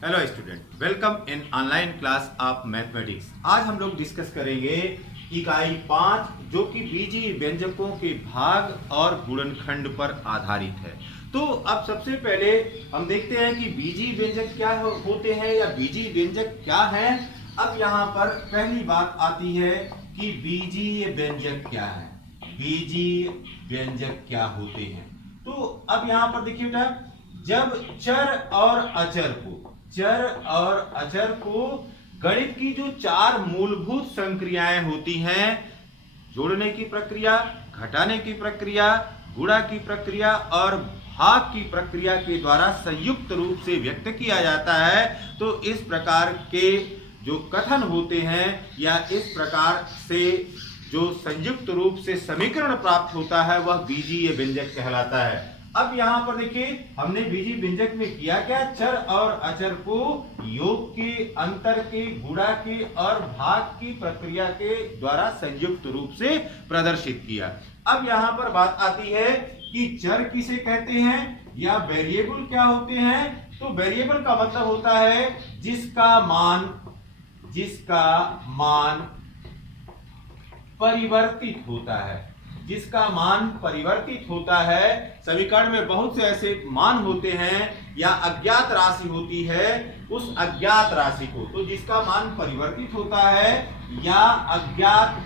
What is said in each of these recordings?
Hello student, welcome in online class of mathematics. आज हम लोग डिस्कस करेंगे इकाई 5 जो कि बीजीय व्यंजकों के भाग और गुणनखंड पर आधारित है। तो अब सबसे पहले हम देखते हैं कि बीजीय व्यंजक क्या होते हैं या बीजीय व्यंजक क्या है। अब यहाँ पर पहली बात आती है कि बीजीय व्यंजक क्या है, बीजीय व्यंजक क्या होते हैं। तो अब यहाँ पर देखिए बेटा, जब चर और अचर को गणित की जो 4 मूलभूत संक्रियाएं होती हैं, जोड़ने की प्रक्रिया, घटाने की प्रक्रिया, गुणा की प्रक्रिया और भाग की प्रक्रिया के द्वारा संयुक्त रूप से व्यक्त किया जाता है, तो इस प्रकार के जो कथन होते हैं या इस प्रकार से जो संयुक्त रूप से समीकरण प्राप्त होता है वह बीजीय व्यंजक कहलाता है। अब यहाँ पर देखिए, हमने बीजीय व्यंजक में किया क्या, चर और अचर को योग के, अंतर के, गुणा के और भाग की प्रक्रिया के द्वारा संयुक्त रूप से प्रदर्शित किया। अब यहाँ पर बात आती है कि चर किसे कहते हैं या वेरिएबल क्या होते हैं। तो वेरिएबल का मतलब होता है जिसका मान परिवर्तित होता है, जिसका मान परिवर्तित होता है। समीकरण में बहुत से ऐसे मान होते हैं या अज्ञात राशि होती है, उस अज्ञात राशि को, तो जिसका मान परिवर्तित होता है या अज्ञात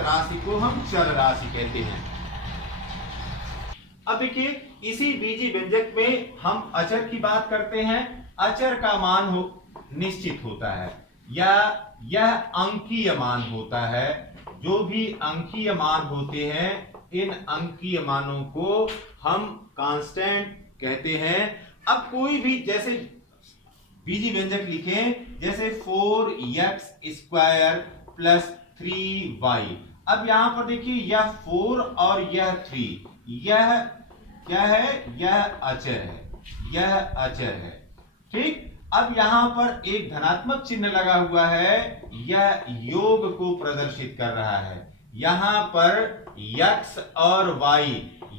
राशि को हम चर राशि कहते हैं। अब देखिए, इसी बीजीय व्यंजक में हम अचर की बात करते हैं। अचर का मान निश्चित होता है या यह अंकीय मान होता है। जो भी अंकीय मान होते हैं, इन अंकीय मानों को हम कांस्टेंट कहते हैं। अब कोई भी जैसे बीजीय व्यंजक लिखें, जैसे 4x² + 3y। अब यहां पर देखिए, यह 4 और यह 3, यह क्या है, यह अचर है, ठीक। अब यहां पर एक धनात्मक चिन्ह लगा हुआ है, यह योग को प्रदर्शित कर रहा है। यहां पर x और y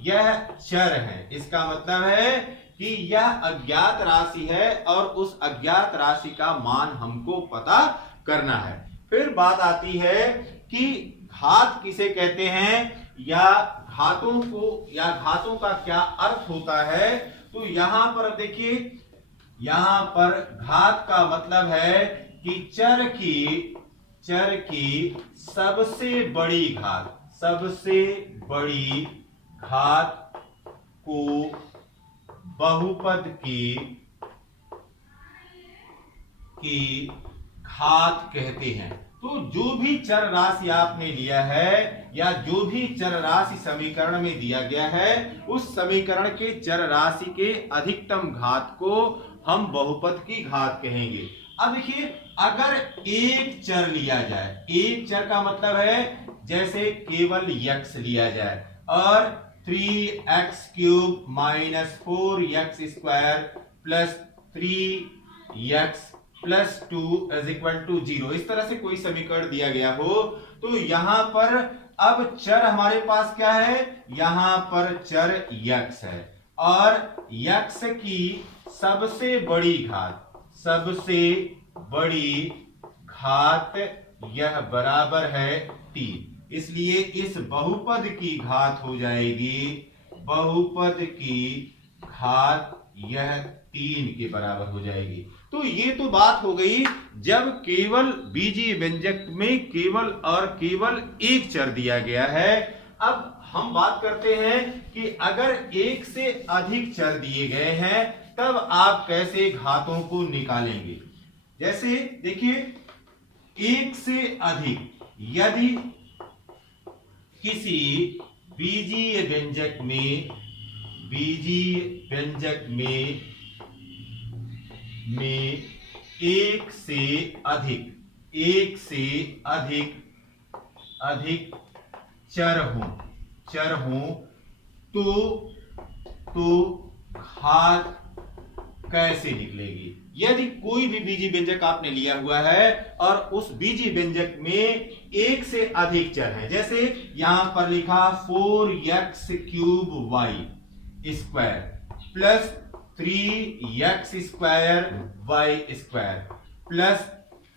यह चर है, इसका मतलब है कि यह अज्ञात राशि है और उस अज्ञात राशि का मान हमको पता करना है। फिर बात आती है कि घात किसे कहते हैं या घातों का क्या अर्थ होता है। तो यहां पर देखिए, यहां पर घात का मतलब है कि चर की सबसे बड़ी घात को बहुपद की घात कहते हैं। तो जो भी चर राशि आपने लिया है या जो भी चर राशि समीकरण में दिया गया है, उस समीकरण के चर राशि के अधिकतम घात को हम बहुपद की घात कहेंगे। अब देखिए, अगर एक चर लिया जाए, एक चर का मतलब है जैसे केवल x लिया जाए और 3x³ - 4x² + 3x + 2 = 0, इस तरह से कोई समीकरण दिया गया हो, तो यहां पर अब चर हमारे पास क्या है, यहां पर चर x है और x की सबसे बड़ी घात यह बराबर है 3, इसलिए इस बहुपद की घात हो जाएगी, बहुपद की घात यह 3 के बराबर हो जाएगी। तो ये तो बात हो गई जब केवल बीजीय व्यंजक में केवल और केवल एक चर दिया गया है। अब हम बात करते हैं कि अगर एक से अधिक चर दिए गए हैं तब आप कैसे घातों को निकालेंगे। जैसे देखिए, एक से अधिक, यदि किसी बीजीय व्यंजक में एक से अधिक चर हो तो घात कैसे निकलेगी। यदि कोई भी बीजीय व्यंजक आपने लिया हुआ है और उस बीजीय व्यंजक में एक से अधिक चर है, जैसे यहां पर लिखा 4x³ y² + 3x² y² plus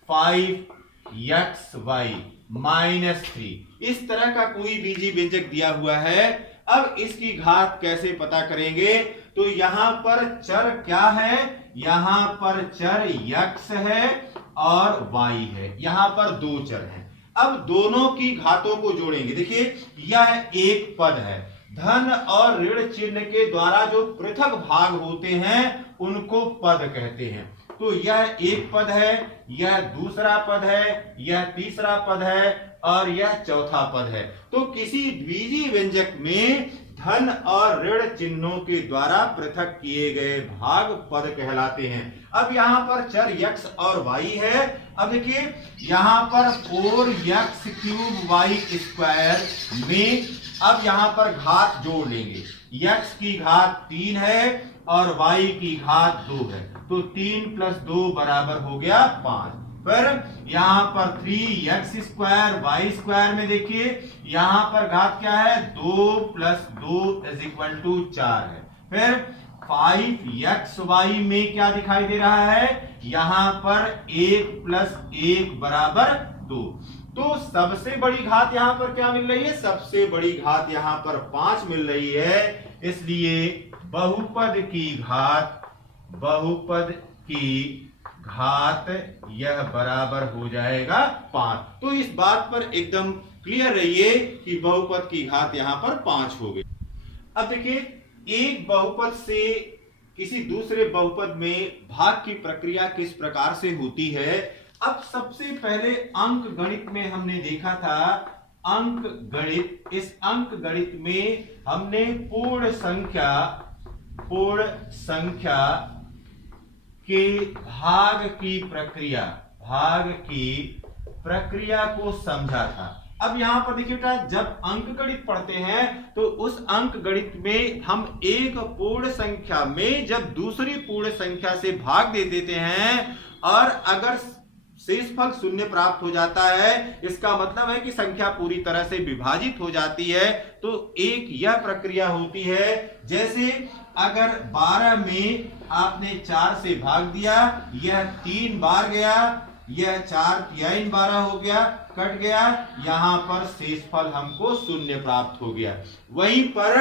5xy -3 इस तरह का कोई बीजीय व्यंजक दिया हुआ है। अब इसकी घात कैसे पता करेंगे? तो यहां पर चर क्या है? यहां पर चर x है और y है, यहां पर दो चर हैं। अब दोनों की घातों को जोड़ेंगे। देखिए यह एक पद है, धन और ऋण चिन्ह के द्वारा जो पृथक भाग होते हैं उनको पद कहते हैं। तो यह एक पद है, यह दूसरा पद है, यह तीसरा पद है और यह चौथा पद है। तो किसी द्विजीय व्यंजक में धन और ऋण चिन्हों के द्वारा पृथक किए गए भाग पद कहलाते हैं। अब यहां पर चर x और y है। अब देखिए यहां पर 4x³ y² में अब यहां पर घात जोड़ लेंगे। x की घात 3 है और y की घात 2 है, तो 3 + 2 बराबर हो गया 5। फिर यहां पर 3x² y² में देखिए यहां पर घात क्या है? 2 + 2 = 4 है। फिर 5xy में क्या दिखाई दे रहा है? यहां पर 1 + 1 बराबर 2। तो सबसे बड़ी घात यहां पर क्या मिल रही है? सबसे बड़ी घात यहां पर 5 मिल रही है। इसलिए बहुपद की घात यह बराबर हो जाएगा 5। तो इस बात पर एकदम क्लियर रहिए कि बहुपद की घात यहां पर 5 हो गई। अब देखिए एक बहुपद से किसी दूसरे बहुपद में भाग की प्रक्रिया किस प्रकार से होती है। अब सबसे पहले अंक गणित में हमने देखा था, अंक गणित। इस अंक गणित में हमने पूर्ण संख्या के भाग की प्रक्रिया को समझा था। अब यहां पर देखिए बेटा, जब अंक गणित पढ़ते हैं तो उस अंक गणित में हम एक पूर्ण संख्या में जब दूसरी पूर्ण संख्या से भाग दे देते हैं और अगर शेषफल 0 प्राप्त हो जाता है, इसका मतलब है कि संख्या पूरी तरह से विभाजित हो जाती है। तो एक यह प्रक्रिया होती है, जैसे अगर 12 में आपने 4 से भाग दिया, यह 3 बार गया, यह 4 3 12 हो गया, कट गया, यहां पर शेषफल हमको 0 प्राप्त हो गया। वहीं पर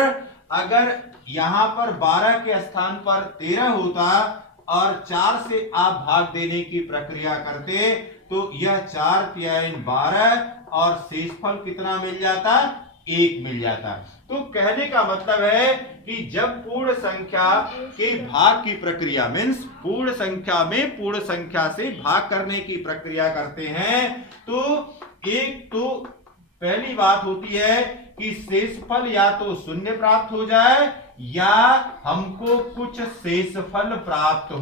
अगर यहां पर 12 के स्थान पर 13 होता और 4 से आप भाग देने की प्रक्रिया करते तो यह 4 3 12 और शेषफल कितना मिल जाता? 1 मिल जाता। तो कहने का मतलब है कि जब पूर्ण संख्या के भाग की प्रक्रिया मीन्स पूर्ण संख्या में पूर्ण संख्या से भाग करने की प्रक्रिया करते हैं तो एक तो पहली बात होती है कि शेषफल या तो 0 प्राप्त हो जाए या हमको कुछ शेषफल प्राप्त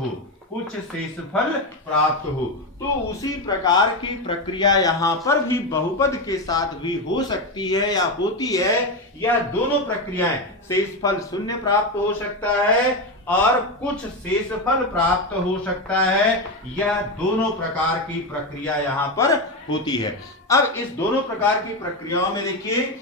हो। तो उसी प्रकार की प्रक्रिया यहां पर भी बहुपद के साथ भी हो सकती है या होती है। यह दोनों प्रक्रियाएं, शेषफल 0 प्राप्त हो सकता है और कुछ शेषफल प्राप्त हो सकता है। यह दोनों प्रकार की प्रक्रिया यहां पर होती है। अब इस दोनों प्रकार की प्रक्रियाओं में देखिए,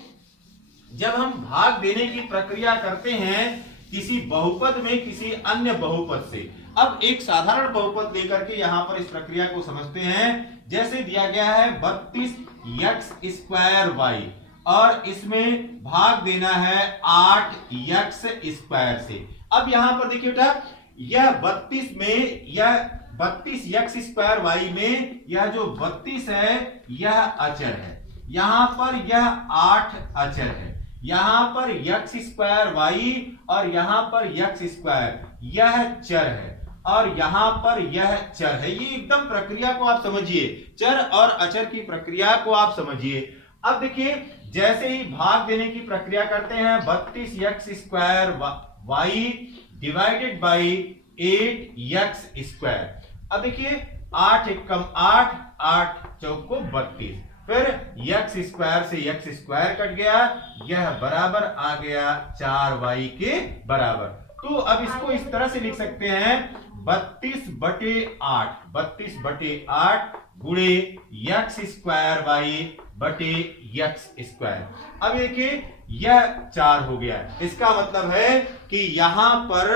जब हम भाग देने की प्रक्रिया करते हैं किसी बहुपद में किसी अन्य बहुपद से, अब एक साधारण बहुपद लेकर के यहां पर इस प्रक्रिया को समझते हैं। जैसे दिया गया है 32x² y और इसमें भाग देना है 8x² से। अब यहां पर देखिए बेटा, यह 32 में यह 32x² y में यह जो 32 है यह अचर है, यहां पर यह 8 अचर है, यहां पर x² y और यहां पर x² यह चर है और यहां पर यह चर है। ये एकदम प्रक्रिया को आप समझिए, चर और अचर की प्रक्रिया को आप समझिए। अब देखिए जैसे ही भाग देने की प्रक्रिया करते हैं 32x² y divided by 8x²। अब देखिए 8 एकम 8, 8 चौको 32, फिर x² से x² कट गया, यह बराबर आ गया 4y के बराबर। तो अब इसको इस तरह से लिख सकते हैं 32/8 गुणे x² y बटे x²। अब देखिए यह 4 हो गया। इसका मतलब है कि यहां पर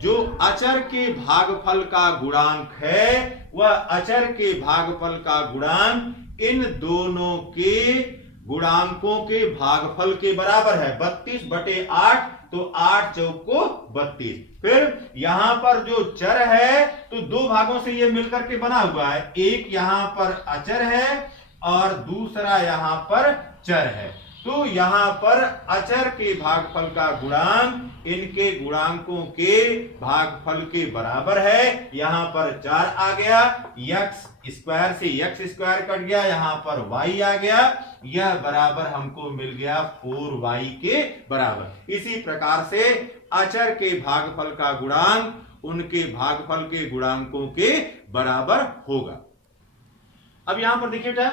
जो अचर के भागफल का गुणांक है वह अचर के भागफल का गुणांक इन दोनों के गुणांकों के भागफल के बराबर है। 32/8, तो 8 चौको 32। फिर यहां पर जो चर है तो दो भागों से ये मिलकर के बना हुआ है, एक यहां पर अचर है और दूसरा यहां पर चर है। तो यहां पर अचर के भागफल का गुणांक इनके गुणांकों के भागफल के बराबर है। यहां पर 4 आ गया, x स्क्वायर से x स्क्वायर कट गया, यहां पर y आ गया, यह बराबर हमको मिल गया 4y के बराबर। इसी प्रकार से अचर के भागफल का गुणांक उनके भागफल के गुणांकों के बराबर होगा। अब यहां पर देखिए बेटा,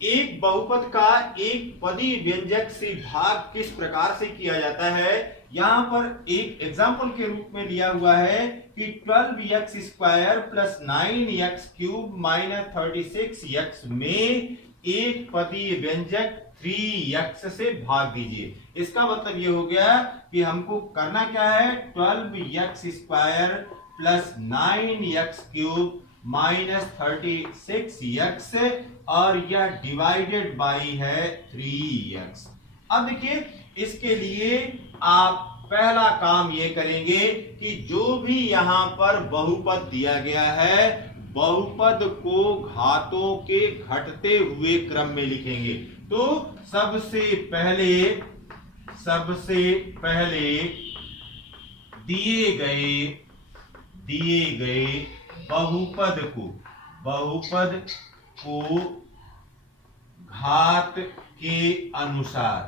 एक बहुपद का एक पदी व्यंजक से भाग किस प्रकार से किया जाता है। यहां पर एक एग्जाम्पल के रूप में लिया हुआ है कि 12x square plus 9x cube minus 36x में एक पदी व्यंजक 3x से भाग दीजिए। इसका मतलब ये हो गया कि हमको करना क्या है, 12x square plus 9x cube minus 36x और यह डिवाइडेड बाई है 3x। अब देखिए, इसके लिए आप पहला काम ये करेंगे कि जो भी यहां पर बहुपद दिया गया है बहुपद को घातों के घटते हुए क्रम में लिखेंगे। तो सबसे पहले दिए गए बहुपद को घात के अनुसार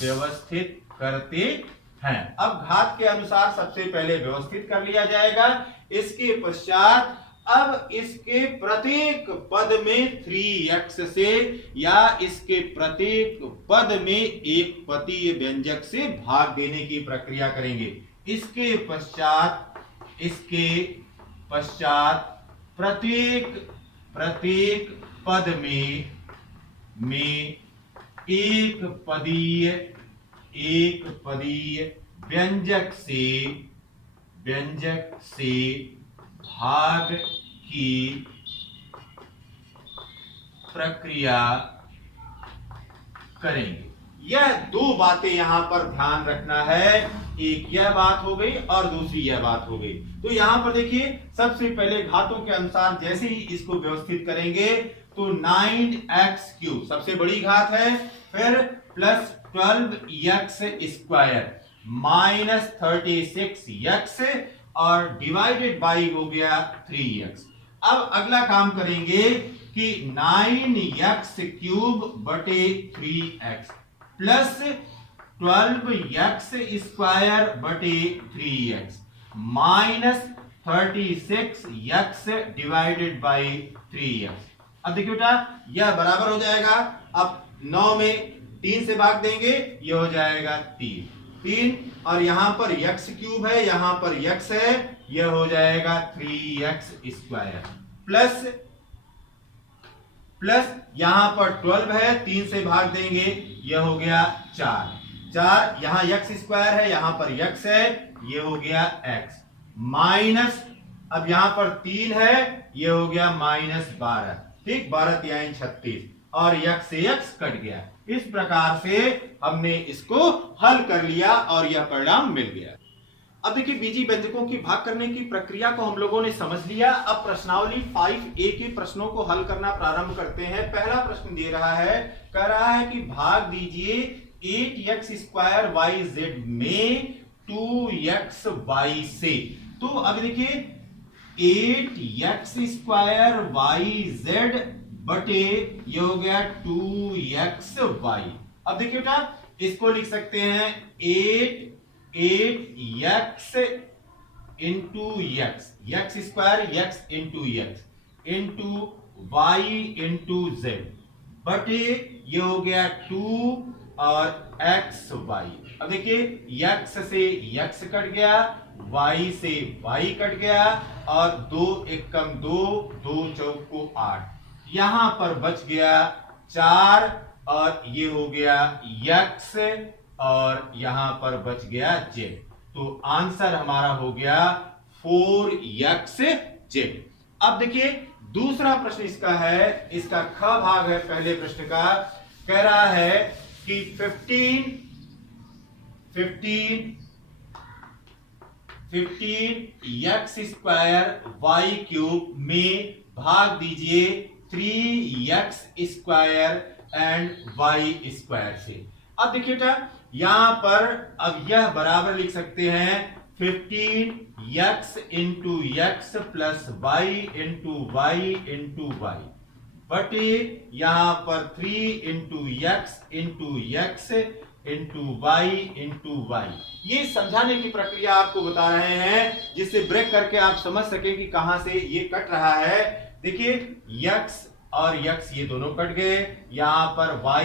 व्यवस्थित करते हैं। अब घात के अनुसार सबसे पहले व्यवस्थित कर लिया जाएगा। इसके पश्चात अब इसके प्रत्येक पद में 3x से या इसके प्रत्येक पद में एक पतीय व्यंजक से भाग देने की प्रक्रिया करेंगे। इसके पश्चात प्रत्येक पद में एक पदीय व्यंजक से भाग की प्रक्रिया करेंगे। यह दो बातें यहां पर ध्यान रखना है, एक यह बात हो गई और दूसरी यह बात हो गई। तो यहां पर देखिए, सबसे पहले घातों के अनुसार जैसे ही इसको व्यवस्थित करेंगे तो 9x क्यूब सबसे बड़ी घात है, फिर plus 12x square minus 36x और डिवाइडेड बाई हो गया 3x। अब अगला काम करेंगे कि 9x क्यूब बटे 3x प्लस 12x स्क्वायर बटे 3x minus 36x divided by 3x। अब देखिए बेटा, यह बराबर हो जाएगा। अब 9 में 3 से भाग देंगे, यह हो जाएगा 3 और यहां पर x क्यूब है, यहां पर x है, यह हो जाएगा 3x स्क्वायर प्लस यहां पर 12 है, 3 से भाग देंगे, यह हो गया 4 यहां x स्क्वायर है, यहां पर x है, यह हो गया x माइनस, अब यहां पर 3 है, यह हो गया -12। ठीक, 12 तिहाई 36 और x से x कट गया। इस प्रकार से हमने इसको हल कर लिया और यह परिणाम मिल गया। अब देखिए, बीजीय व्यंजकों की भाग करने की प्रक्रिया को हम लोगों ने समझ लिया। अब प्रश्नावली 5A के प्रश्नों को हल करना प्रारंभ करते हैं। पहला प्रश्न दे रहा है, कह रहा है कि भाग दीजिए 8x स्क्वायर yz में 2xy से। तो अब देखिए, 8x स्क्वायर yz बटे ये हो गया 2xy। अब देखिए बेटा, इसको लिख सकते हैं 8x into x square x into x into y into z बटे ये हो गया 2 और xy। अब देखिए, x से x कट गया, y से y कट गया और 2 एकम 2, 2 चौको 8। यहां पर बच गया 4 और ये हो गया x और यहां पर बच गया z। तो आंसर हमारा हो गया 4xz। अब देखिए दूसरा प्रश्न इसका है, इसका ख भाग है पहले प्रश्न का। कह रहा है कि 15x स्क्वायर वाई क्यूब में भाग दीजिए 3x square and Y square से। अब देखिए बेटा यहां पर अब यह बराबर लिख सकते हैं 15x into X plus Y into Y into Y बटे यहां पर 3 इंटू एक्स इंटू वाई। ये समझाने की प्रक्रिया आपको बता रहे हैं जिससे ब्रेक करके आप समझ सके कि कहां से ये कट रहा है। देखिए x और x ये दोनों कट गए, यहां पर y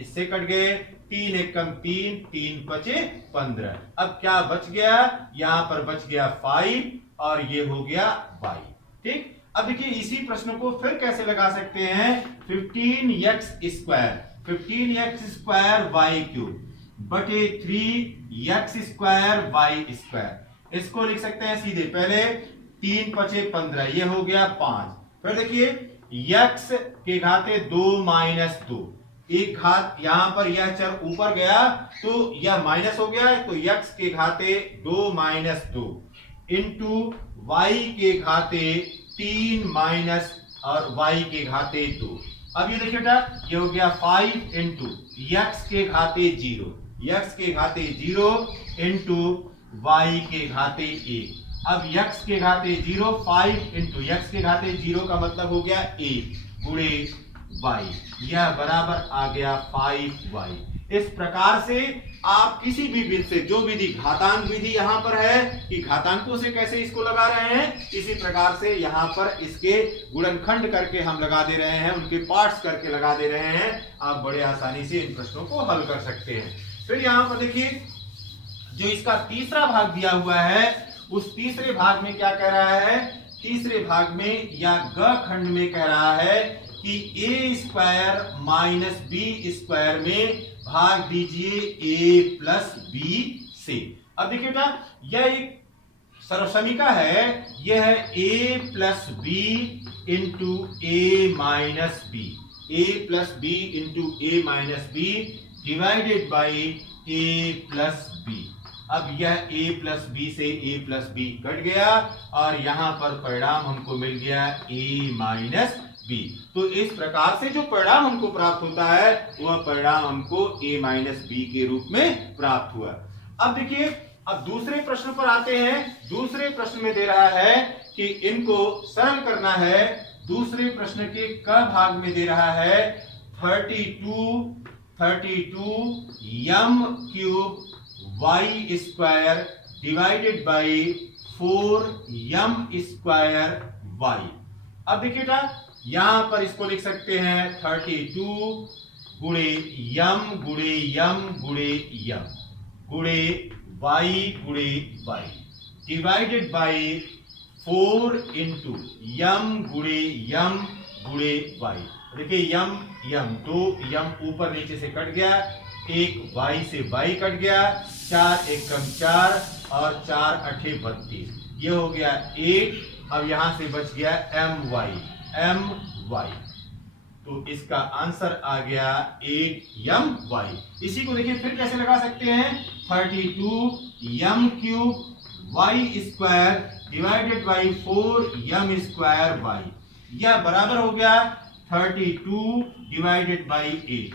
इससे कट गए, 3 एकम 3, 3 बचे 15। अब क्या बच गया, यहां पर बच गया 5 और ये हो गया y। ठीक, अब देखिए इसी प्रश्न को फिर कैसे लगा सकते हैं। 15x स्क्वायर वाई क्यूब बटे 3x स्क्वायर वाई स्क्वायर, इसको लिख सकते हैं सीधे। पहले 3 बचे 15, ये हो गया 5। फिर देखिए x के घाते 2 माइनस 2, एक घात यहां पर यह चर ऊपर गया तो यह माइनस हो गया, तो x के घाते 2 माइनस 2 इंटू y के घाते 3 माइनस और y के घाते 2। अब ये देखिए बेटा ये हो गया 5 इंटू x के घाते 0 इंटू y के घाते 1। अब x के घाते 0, 5 इंटू x के घाते 0 का मतलब हो गया 1 गुणे y, यह बराबर आ गया 5y। इस प्रकार से आप किसी भी विधि से, जो विधि घातांक विधि यहां पर है कि घातांकों से कैसे इसको लगा रहे हैं, इसी प्रकार से यहां पर इसके गुणनखंड करके हम लगा दे रहे हैं, उनके पार्ट्स करके लगा दे रहे हैं। आप बड़े आसानी से इन प्रश्नों को हल कर सकते हैं। फिर यहां पर देखिए जो इसका तीसरा भाग दिया हुआ है, उस तीसरे भाग में क्या कह रहा है, तीसरे भाग में या ग खंड में कह रहा है कि a square minus B square में भाग दीजिए a प्लस बी से। अब देखिए बेटा यह एक सर्वसमीका है, यह है a plus B into A minus B, a plus B into A minus B divided by a plus B. अब यह a प्लस बी से a प्लस बी कट गया और यहां पर परिणाम हमको मिल गया a माइनस बी। तो इस प्रकार से जो परिणाम हमको प्राप्त होता है वह परिणाम हमको a माइनस बी के रूप में प्राप्त हुआ। अब देखिए अब दूसरे प्रश्न पर आते हैं। दूसरे प्रश्न में दे रहा है कि इनको सरल करना है। दूसरे प्रश्न के क भाग में दे रहा है 32 m cube y square divided by 4 m square y। अब देखिए बेटा यहां पर इसको लिख सकते हैं 32 गुणे यम गुणे यम गुणे यम गुणे y डिवाइडेड बाई 4 इंटू यम गुणे y। देखिए यम यम, तो यम ऊपर नीचे से कट गया, एक y से y कट गया, 4 एकम 4 और 4 अठे 32, ये हो गया 8। अब यहां से बच गया my, तो इसका आंसर आ गया 8my। इसी को देखिए फिर कैसे लगा सकते हैं, 32 m cube y square divided by 4 m square y, यह बराबर हो गया 32 डिवाइडेड बाई 8।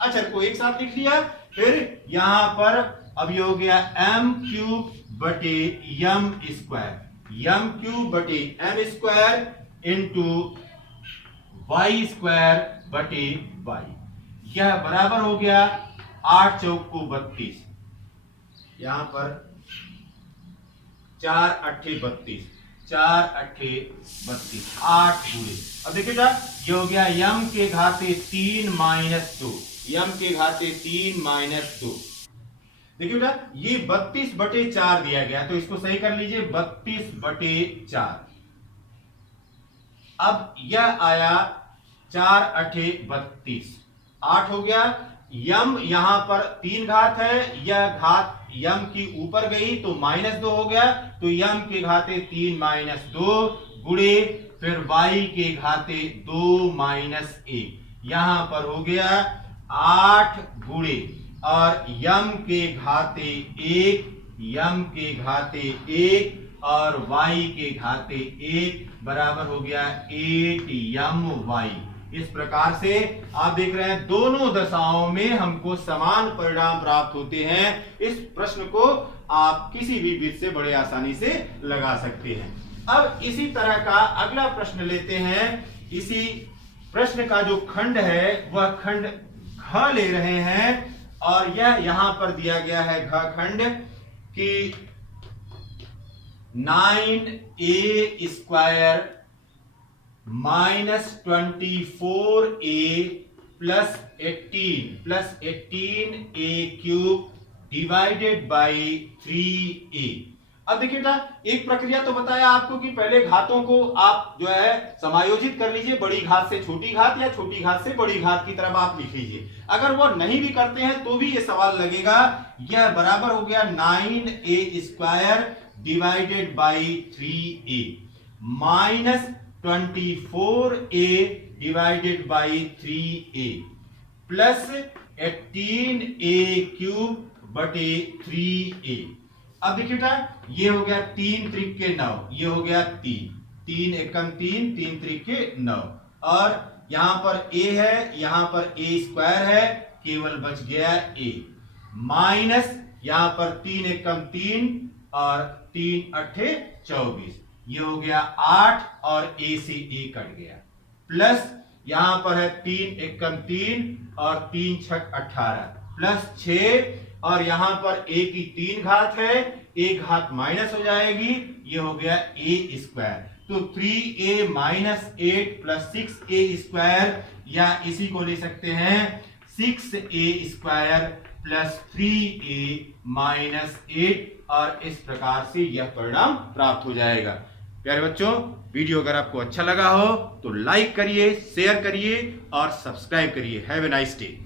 अच्छा को एक साथ लिख लिया। फिर यहां पर अब ये हो गया m क्यूब बटे यम क्यूब बटे m square into y square बटे y, यह बराबर हो गया 8 चौक को 32, यहां पर 4 अट्ठे 32, 4 अट्ठे 32, 8 गुणे। अब देखिए ये हो गया यम के घाते 3 माइनस 2, यम के घाते 3 माइनस 2। देखिए बेटा ये 32 बटे 4 दिया गया, तो इसको सही कर लीजिए 32 बटे 4। अब यह आया 4 अठे 32, 8 हो गया। यम यहां पर 3 घात है, यह घात यम की ऊपर गई तो -2 हो गया, तो यम के घाते 3 - 2 गुणे फिर y के घाते 2 - 1, यहां पर हो गया 8 गुणे और यम के घाते 1, यम के घाते 1 और y के घाते 1 बराबर हो गया 8my। इस प्रकार से आप देख रहे हैं दोनों दशाओं में हमको समान परिणाम प्राप्त होते हैं। इस प्रश्न को आप किसी भी विधि से बड़े आसानी से लगा सकते हैं। अब इसी तरह का अगला प्रश्न लेते हैं। इसी प्रश्न का जो खंड है वह खंड घ ले रहे हैं और यह यहां पर दिया गया है घ खंड कि 9a square -24a plus 18a cube divided by 3a। अब देखिए ना, एक प्रक्रिया तो बताया आपको कि पहले घातों को आप जो है समायोजित कर लीजिए, बड़ी घात से छोटी घात या छोटी घात से बड़ी घात की तरफ आप लिख लीजिए। अगर वो नहीं भी करते हैं तो भी ये सवाल लगेगा। यह बराबर हो गया 9a square divided by 3a minus 24a divided by 3a plus 18a cube बटे 3a। अब देखिए बेटा, ये हो गया 3 त्रिके 9, ये हो गया 3 एकम 3 3 त्रिके 9 और यहां पर a है, यहां पर a स्क्वायर है, केवल बच गया a माइनस यहां पर 3 एकम 3 और 3 अट्ठे 24, ये हो गया 8 और a से a कट गया प्लस यहां पर है 3 एकम 3 और 3 छक 18 प्लस 6 और यहां पर a की 3 घात है, एक घात माइनस हो जाएगी, ये हो गया a स्क्वायर। तो 3a minus 8 plus 6a square या इसी को ले सकते हैं 6a square plus 3a minus 8 और इस प्रकार से यह परिणाम प्राप्त हो जाएगा। प्यारे बच्चों, वीडियो अगर आपको अच्छा लगा हो तो लाइक करिए, शेयर करिए और सब्सक्राइब करिए। Have a nice day.